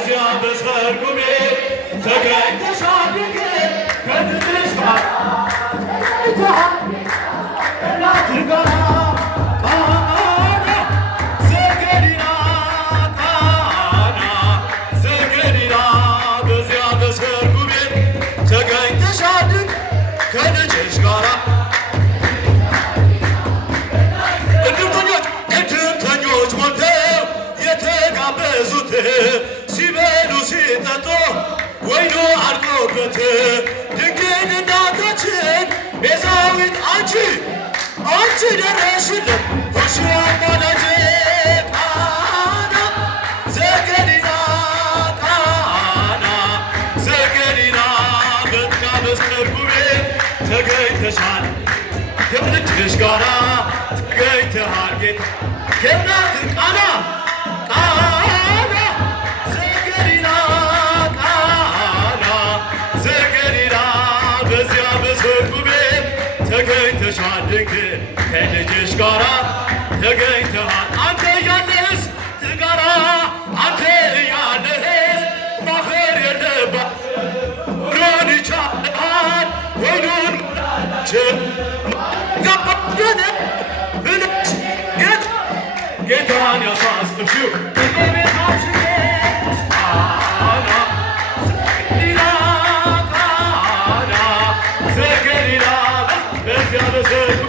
በዚያ በሰርጉ ቤት ተገኝተሻል ድንግል ከልጅሽ ጋር ከእናትህ ጋር ከልጅሽ ጋራ እድምተኞች ሞልተው የተጋበዙት ሲበሉ ሲጠጡ ወይኑ አልቆበት ድንግል እናታችን ቤዛዊት አንቺ ደረሽልን ሆሽያ አማላጄ ቃና ዘገሊላ በጥቃ በሰርጉ ቤት ተገኝተሻል ከልጅሽ ጋራ ተገኝተሃል ጌታ ከእናትህ ቃና ዘገሊላ በዚያ በሰርጉ ቤት ተገኝተሻል ድንግል ከልጅሽ ጋራ ተገኝተሃል አንተ እያለህስ ትጋራ አንተ እያለህስ ማፈር የለባት ሆኖን ይቻልሃል ወይኑን ገባገነ ብለሽ ጌታን ያሳስብሽው እመቤታችን ዘገሊላ በዚያ በሰርጉ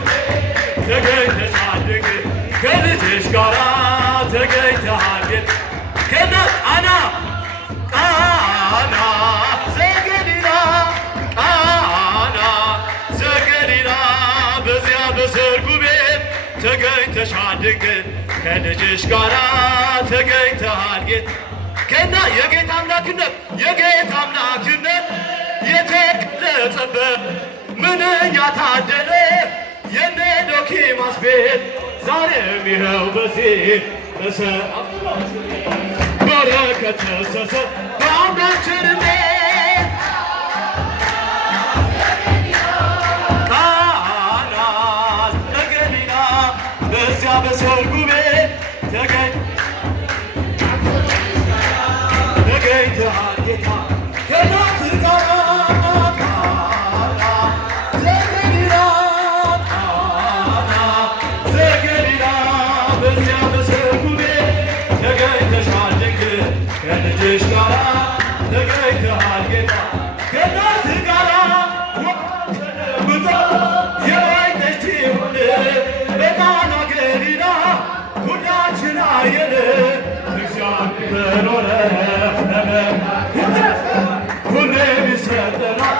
ተገኝተሻል ድንግል ከልጅሽ ጋራ ተገኝተሃል ጌታ ከእናት ቃና ዘገሊላ በዚያ በሰርጉ ቤት ተገኝተሻል ድንግል ከልጅሽ ጋራ ተገኝተሃል ጌታ ከና የጌታ አምላክነት የተገለጸበት ምንኛ ታደለ የነ ዶኪማስ ቤት ዛሬም ይኸው በዚህ በረከት ፈሰሰ በአምላካችን ቤት ቃና ዘገሊላ በዚያ በሰርጉ ቤት ተገኝተሃል ጌታ ከእናትህ ጋር ዘገሊላ በዚያ በሰርጉ ቤት ተገኝተሻል ድንግል ከልጅሽ ጋራ ተገኝተሃል ጌታ ከእናትህ ጋራ ተለውጣ የወይን ጠጅ ሲሆን በቃና ገሊላ ሁላችን አየን እግዚአብሔር ኖረ ሁሌም ይሰጠናል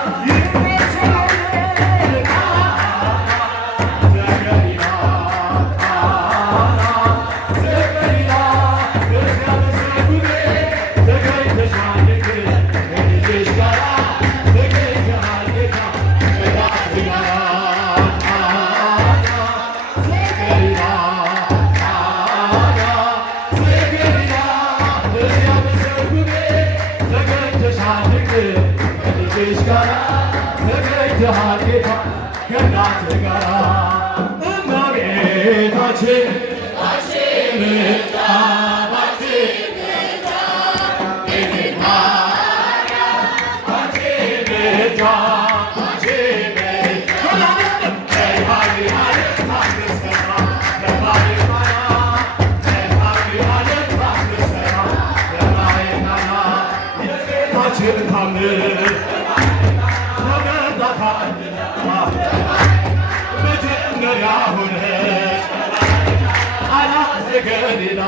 ተገኝተሃል ጌታ ከእናትህ ጋራ እመቤታችን ዘገሊላ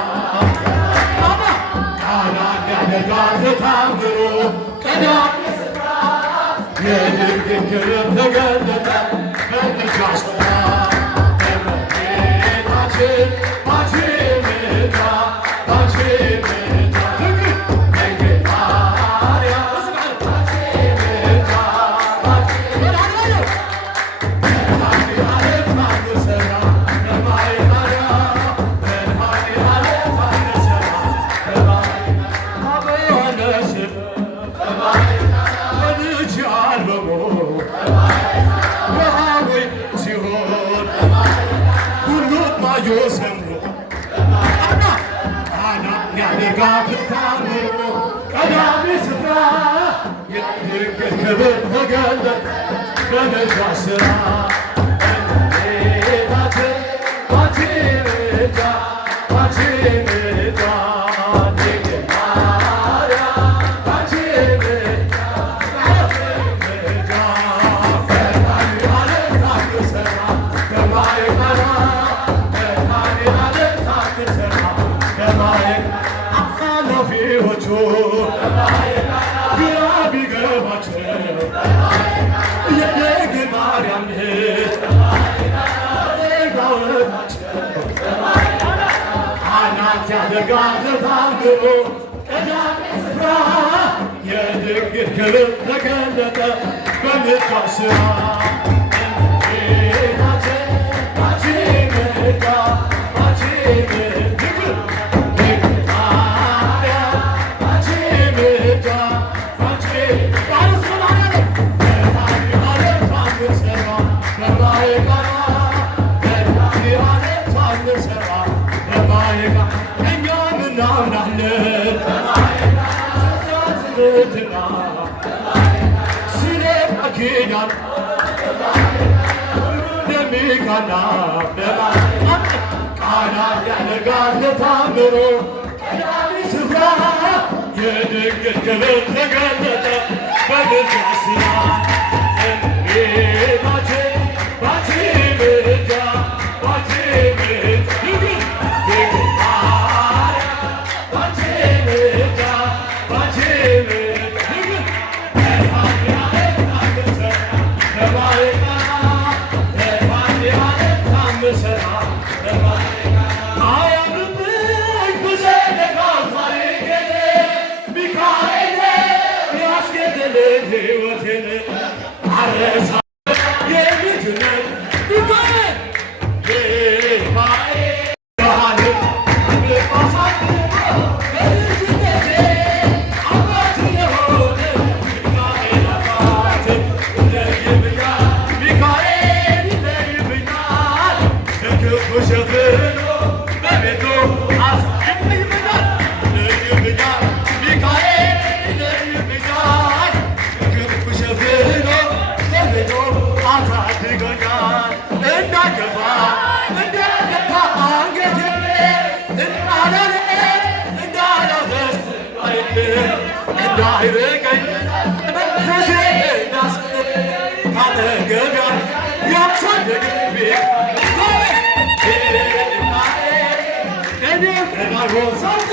ቃና ያደርጋል ታምሩ ቀዳም ስፍራ የድንግል ክብር ተገለጠ በልጇ ስፍራ እመቤታችን ባንቺ ምልጃ ክብር ተገለጠ በልጇ ሥራ እመቤታችን ባንቺ ምልጃ ባንቺ ምልጃ ድንግል ማርያም ባንቺ ምልጃ ምልጃ መድኃኒዓለም ታምር ሠራ በማይቀራ መድኃኒዓለም ታምር ሠራ በማይቀራ አሳላፊዎቹ ግራ ቢገባቸው የድንግል ማርያም ልጅ አናት ያደርጋል ታምሩ ቀዳሚ ስፍራ የድንግል ክብር ተገለጠ በምልጃ ሥራ እመቤታችን ባንቺ ምልጃ ባንቺ ድንግል ማርያም ባንቺ ምልጃ ባንቺ መድኃኒዓለም ታምር ሠራ በማይቀራ መድኃኒዓለም ታምር ሠራ በማይቀራ እኛም እናምናለን ትምህርትና ስለ ኪዳን እንደሚቃና ቃና ያደርጋል ታምሮ ቀዳሚ ስፍራ የድንግል ክብር ተገለጠ በምልጃ ሥራ እመቤታችን ባንቺ ምልጃ ባንቺ ምልጃ ድንግል ማርያም ባንቺ ምልጃ ባንቺ ምልጃ ድንግል መድኃኒዓለም ታምር ሠራ በማይቀራ መድኃኒዓለም ታምር ሠራ በማይቀራ አያምርብኝ ብዘነጋው ታሪኬን ሚካኤል ያስገደለኝ ሕይወቴን አረሳ የልጅነት ሚካኤል ሚካኤል ብርሃንን ልባሳት በልጅነቴ አባት የሆነ ሚካኤል አባት ይለይብኛል ሚካኤል ይለይብኛል ከክፉ ሸፍኖ በቤቱ አስቀምጦኛል ይለይብኛል ሚካኤል ይለይብኛል ከክፉ ሸፍኖ በቤቱ አሳድጎኛል እንዳገባ እንዳገባ አንገቴ እንዳላለ እንዳላፈስ እንዳይርቀኝ መንፈሴ እንዳስ ካጠገቤ ያሳደገኝ እኔ ቀናጎ ሳቴ